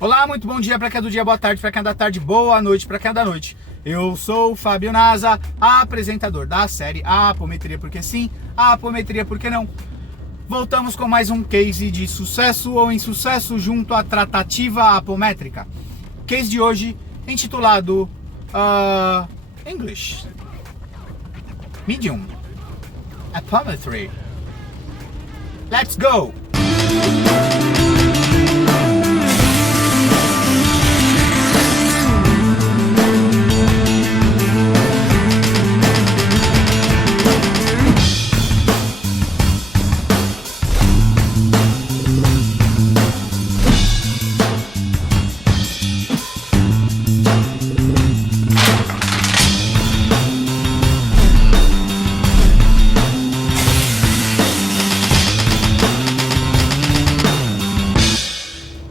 Olá, muito bom dia para quem é do dia, boa tarde para quem é da tarde, boa noite para quem é da noite. Eu sou o Fábio Nasa, apresentador da série Apometria Porque Sim, Apometria Porque Não. Voltamos com mais um case de sucesso ou insucesso junto à tratativa apométrica. Case de hoje intitulado English Medium Apometry. Let's go!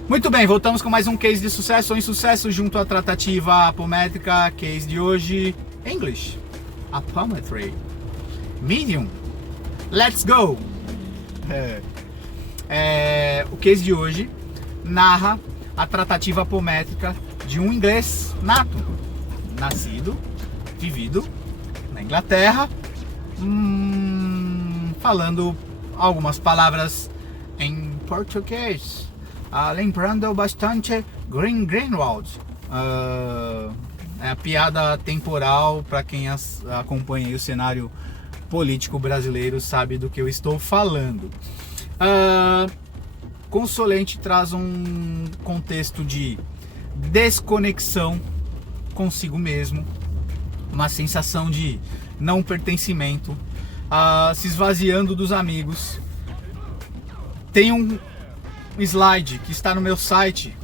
Muito bem, voltamos com mais um case de sucesso ou insucesso junto à tratativa apométrica. Case de hoje, English Apometry Medium. Let's go! O case de hoje narra a tratativa apométrica de um inglês nato, nascido, vivido na Inglaterra, falando algumas palavras em português. Lembrando bastante Greenwald. É a piada temporal para quem acompanha o cenário político brasileiro, sabe do que eu estou falando. Consolente traz um contexto de desconexão consigo mesmo, uma sensação de não pertencimento, se esvaziando dos amigos. Tem um slide que está no meu site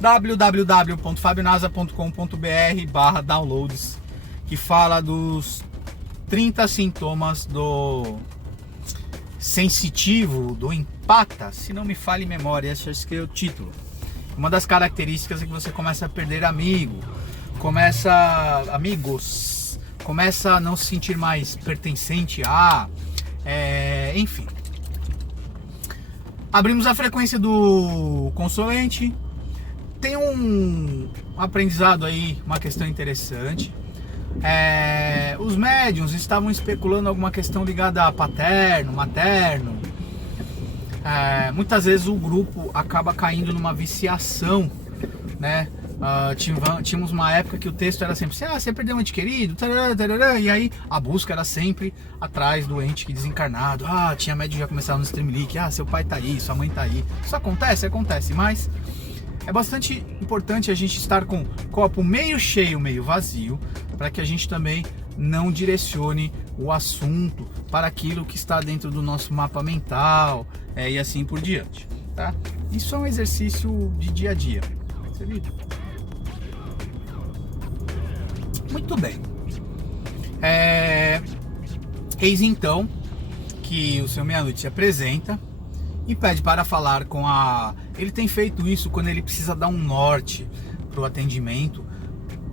www.fabionasa.com.br/downloads, que fala dos 30 sintomas do sensitivo, do empata, se não me falha em memória, esse acho que é o título. Uma das características é que você começa a perder amigos, começa a não se sentir mais pertencente enfim. Abrimos a frequência do consolente. Tem um aprendizado aí, uma questão interessante. Os médiuns estavam especulando alguma questão ligada a paterno, materno. Muitas vezes o grupo acaba caindo numa viciação, né? Tínhamos uma época que o texto era sempre assim: você perdeu um ente querido, tarará, tarará, e aí a busca era sempre atrás do ente desencarnado. Tinha médium que já começava no Streamlink: seu pai tá aí, sua mãe tá aí. Isso acontece, mas é bastante importante a gente estar com o copo meio cheio, meio vazio, para que a gente também não direcione o assunto para aquilo que está dentro do nosso mapa mental, e assim por diante, tá? Isso é um exercício de dia a dia, percebido? Muito bem. Eis então que o seu Meia-Noite se apresenta e pede para falar com Ele tem feito isso quando ele precisa dar um norte para o atendimento.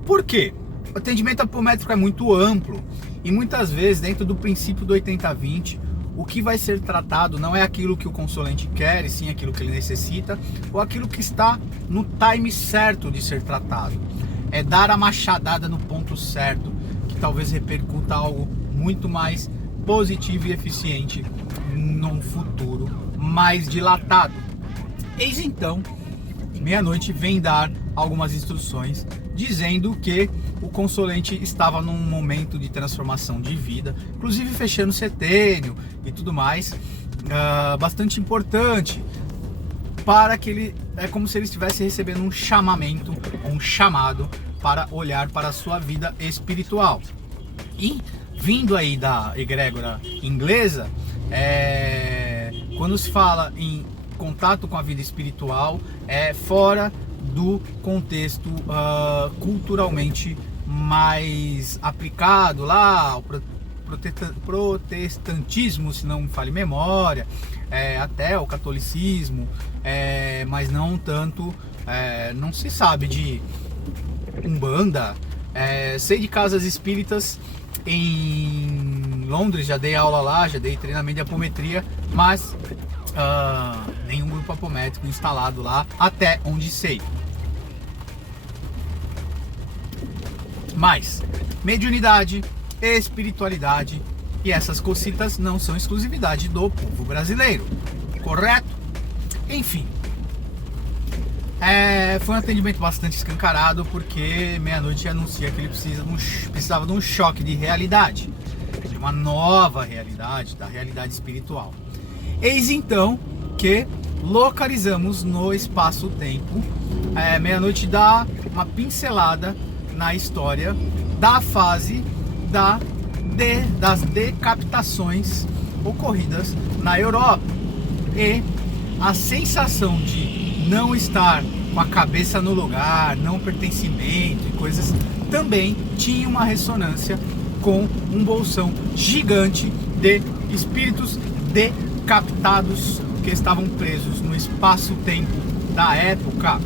Por quê? O atendimento apométrico é muito amplo e muitas vezes, dentro do princípio do 80-20, o que vai ser tratado não é aquilo que o consolente quer, e sim aquilo que ele necessita, ou aquilo que está no time certo de ser tratado. É dar a machadada no ponto certo, que talvez repercuta algo muito mais positivo e eficiente num futuro mais dilatado. Eis então, Meia-Noite vem dar algumas instruções, dizendo que o consolente estava num momento de transformação de vida, inclusive fechando setênio e tudo mais, bastante importante, para que ele, é como se ele estivesse recebendo um chamamento, um chamado para olhar para a sua vida espiritual. E vindo aí da egrégora inglesa, quando se fala em contato com a vida espiritual, é fora do contexto culturalmente mais aplicado lá, o protestantismo, se não me falha memória, até o catolicismo, mas não tanto, não se sabe de Umbanda. Sei de casas espíritas em Londres, já dei aula lá, já dei treinamento de apometria, mas nenhum grupo apométrico instalado lá, até onde sei. Mas mediunidade, espiritualidade e essas cocitas não são exclusividade do povo brasileiro, correto? Enfim, foi um atendimento bastante escancarado, porque meia-noite anuncia que ele precisava de um choque de realidade, de uma nova realidade, da realidade espiritual. Eis então que localizamos no espaço-tempo. Meia-noite dá uma pincelada na história da fase das decapitações ocorridas na Europa, e a sensação de não estar com a cabeça no lugar, não pertencimento e coisas, também tinha uma ressonância com um bolsão gigante de espíritos decapitados que estavam presos no espaço-tempo da época.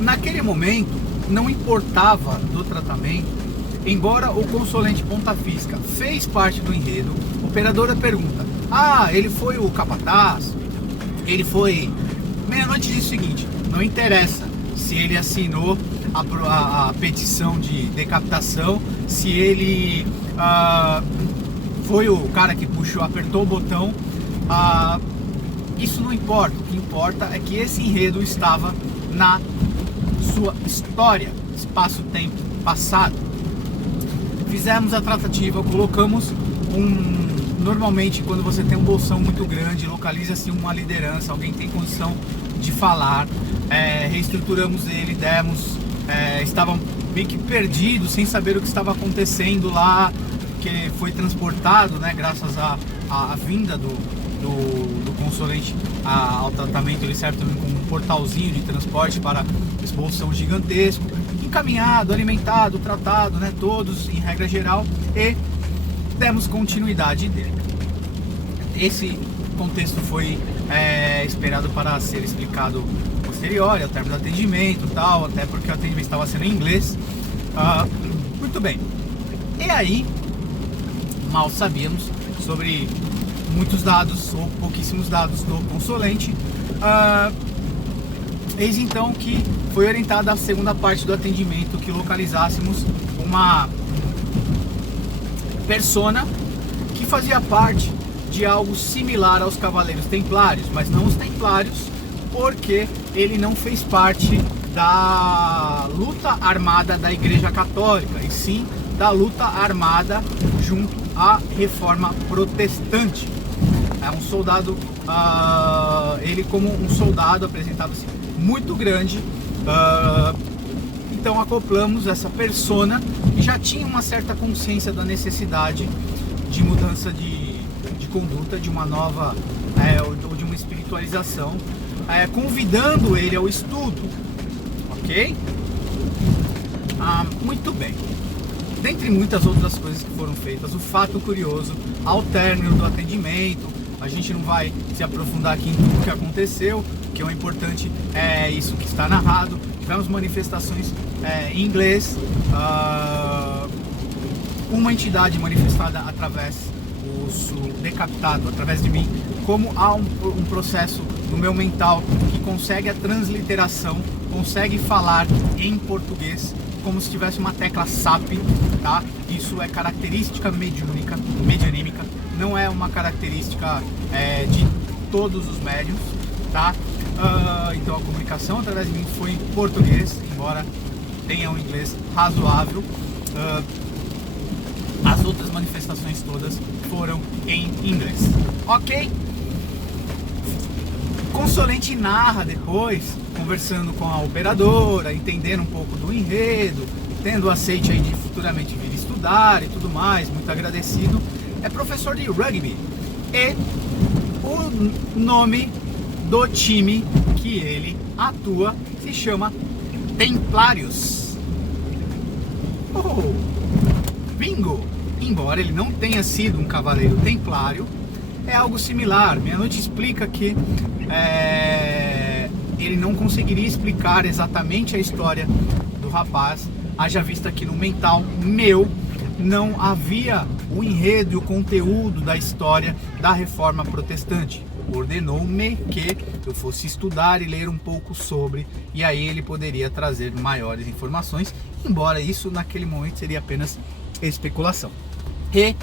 Naquele momento não importava do tratamento, embora o consulente Ponta Física fez parte do enredo. A operadora pergunta: ele foi o capataz? Ele foi... Meia-noite diz o seguinte: não interessa se ele assinou a petição de decapitação, se ele foi o cara que puxou, apertou o botão, isso não importa. O que importa é que esse enredo estava na sua história, espaço-tempo passado. Fizemos a tratativa, colocamos normalmente, quando você tem um bolsão muito grande, localiza-se uma liderança, alguém tem condição de falar. Reestruturamos ele, estavam meio que perdidos, sem saber o que estava acontecendo lá, que foi transportado, né, graças à vinda do consulente ao tratamento. Ele serve também como um portalzinho de transporte para esse bolsão gigantesco, encaminhado, alimentado, tratado, né, todos em regra geral, e demos continuidade dele. Esse contexto foi esperado para ser explicado posterior, ao término do atendimento e tal, até porque o atendimento estava sendo em inglês. Muito bem. E aí, mal sabíamos sobre muitos dados, ou pouquíssimos dados, do consulente. Eis então que foi orientada a segunda parte do atendimento, que localizássemos uma persona que fazia parte de algo similar aos Cavaleiros Templários, mas não os Templários, porque ele não fez parte da luta armada da Igreja Católica, e sim da luta armada junto à Reforma Protestante. É um soldado, ele como um soldado apresentava-se muito grande. Então acoplamos essa persona, que já tinha uma certa consciência da necessidade de mudança de conduta, de uma nova ou de uma espiritualização, convidando ele ao estudo, ok? Muito bem. Dentre muitas outras coisas que foram feitas, o fato curioso, ao término do atendimento, a gente não vai se aprofundar aqui em tudo o que aconteceu, que o importante é isso que está narrado. Tivemos manifestações em inglês, uma entidade manifestada através, o decapitado, através de mim, como há um processo no meu mental que consegue a transliteração, consegue falar em português, como se tivesse uma tecla SAP, tá? Isso é característica mediúnica, não é uma característica de todos os médiuns, tá? Então a comunicação através de mim foi em português, embora tenha um inglês razoável. As outras manifestações todas foram em inglês, ok? O consulente narra depois, conversando com a operadora, entendendo um pouco do enredo, tendo o aceite aí de futuramente vir estudar e tudo mais, muito agradecido. É professor de rugby, e o nome do time que ele atua se chama Templários. Bingo! Embora ele não tenha sido um cavaleiro templário, é algo similar. Meia-noite explica que ele não conseguiria explicar exatamente a história do rapaz, haja vista que no mental meu não havia o enredo e o conteúdo da história da Reforma Protestante. Ordenou-me que eu fosse estudar e ler um pouco sobre, e aí ele poderia trazer maiores informações, embora isso naquele momento seria apenas especulação. E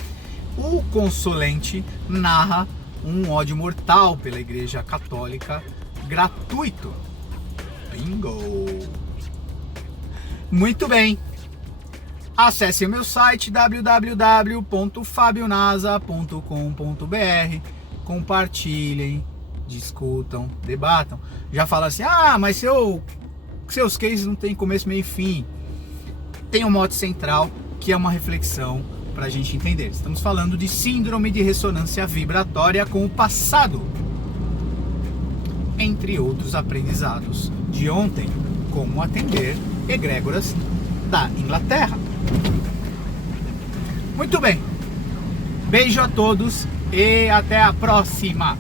o Consolente narra um ódio mortal pela Igreja Católica gratuito. Bingo! Muito bem! Acesse o meu site www.fabionasa.com.br, compartilhem, discutam, debatam. Já fala assim, mas seus cases não tem começo, meio e fim. Tem um mote central que é uma reflexão para a gente entender. Estamos falando de síndrome de ressonância vibratória com o passado, entre outros aprendizados de ontem, como atender egrégoras da Inglaterra. Muito bem, beijo a todos e até a próxima!